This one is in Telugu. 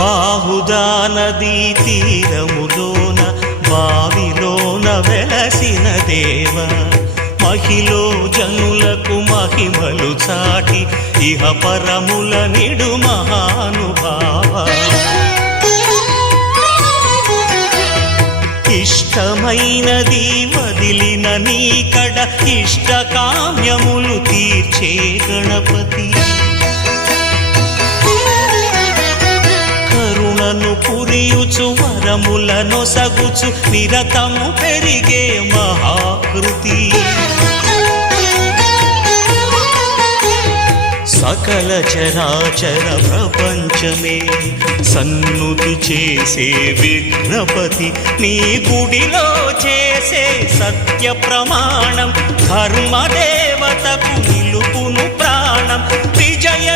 బాహుదా నదీ తీరములోన బావిలోన వెలసిన దేవ మహిలో జనులకు మహిమలు చాటి ఇహ పరముల నిడు మహానుభావ ఇష్టమైనది వదిలిన నీకడ ఇష్టకామ్యములు తీర్చే గణపతి కరుణను పురియుచు వరములను సగుచు నిరతము పెరిగే మహాకృతి సకల చరాచర ప్రపంచమే సన్నుతి చేసే విఘ్నపతి నీ గుడిలో చేసే సత్య ప్రమాణం ధర్మదేవతకు నిలుపును ప్రాణం విజయ